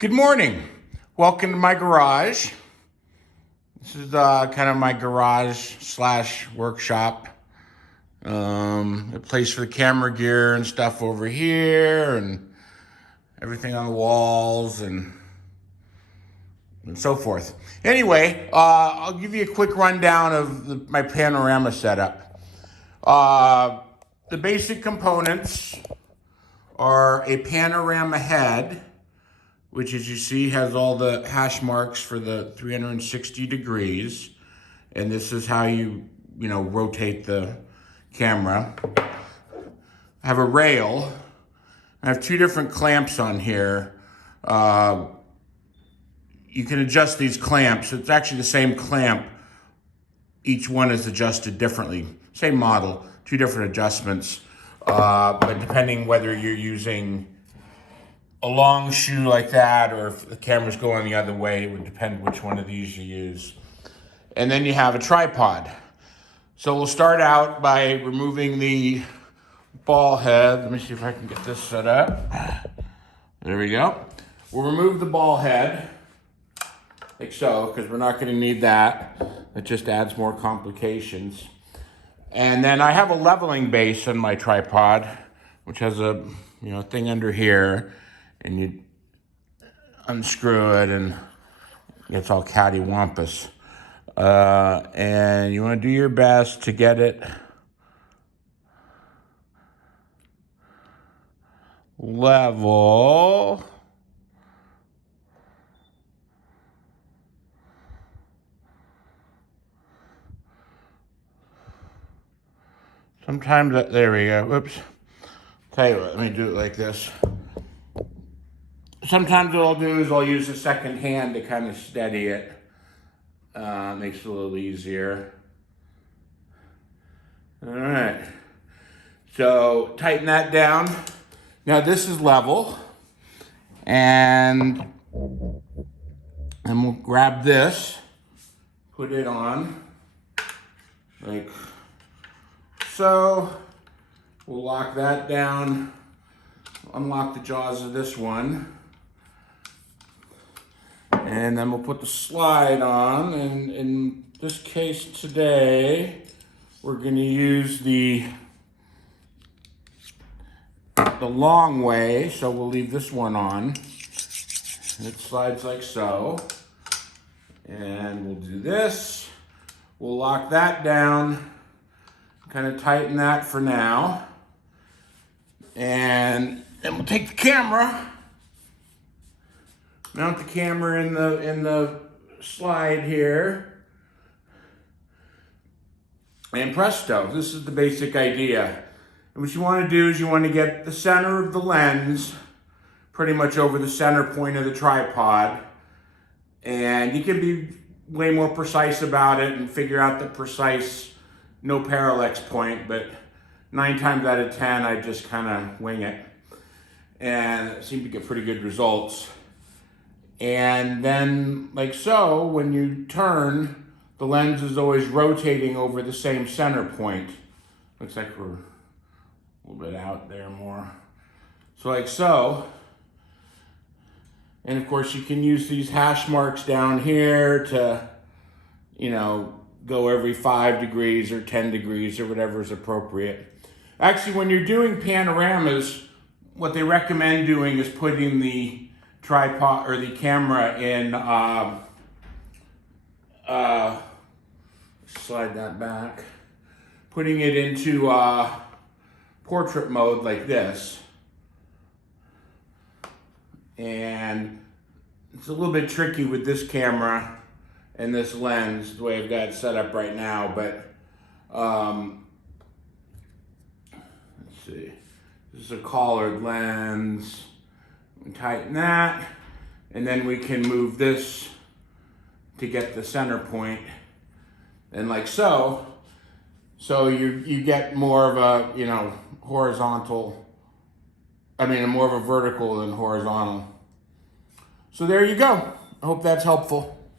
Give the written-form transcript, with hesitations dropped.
Good morning. Welcome to my garage. This is kind of my garage / workshop. A place for the camera gear and stuff over here, and everything on the walls and so forth. Anyway, I'll give you a quick rundown of my Panorama setup. The basic components are a Panorama head, which, as you see, has all the hash marks for the 360 degrees. And this is how you rotate the camera. I have a rail. I have two different clamps on here. You can adjust these clamps. It's actually the same clamp. Each one is adjusted differently. Same model, two different adjustments. But depending whether you're using a long shoe like that, or if the camera's going the other way, it would depend which one of these you use. And then you have a tripod. So we'll start out by removing the ball head. Let me see if I can get this set up. There we go. We'll remove the ball head, like so, because we're not going to need that. It just adds more complications. And then I have a leveling base on my tripod, which has a thing under here. And you unscrew it and it's all cattywampus. And you want to do your best to get it level. Sometimes, there we go, whoops. Tell you what, let me do it like this. Sometimes what I'll do is I'll use a second hand to kind of steady it. Makes it a little easier. All right. So tighten that down. Now this is level. And we'll grab this, put it on, like so. We'll lock that down, unlock the jaws of this one. And then we'll put the slide on, and in this case today, we're going to use the long way, so we'll leave this one on. And it slides like so. And we'll do this. We'll lock that down, kind of tighten that for now. And then we'll take the camera, mount the camera in the slide here, and presto, this is the basic idea. And what you want to do is you want to get the center of the lens pretty much over the center point of the tripod, and you can be way more precise about it and figure out the precise no parallax point, but 9 times out of 10 I just kind of wing it, and it seemed to get pretty good results. And then, like so, when you turn, the lens is always rotating over the same center point. Looks like we're a little bit out there more. So like so. And of course you can use these hash marks down here to, go every 5 degrees or 10 degrees or whatever is appropriate. Actually, when you're doing panoramas, what they recommend doing is putting the tripod or the camera in, slide that back, putting it into portrait mode like this. And it's a little bit tricky with this camera and this lens, the way I've got it set up right now, but let's see. This is a collared lens. Tighten that, and then we can move this to get the center point, and like so. So you get more of a horizontal. More of a vertical than horizontal. So there you go. I hope that's helpful.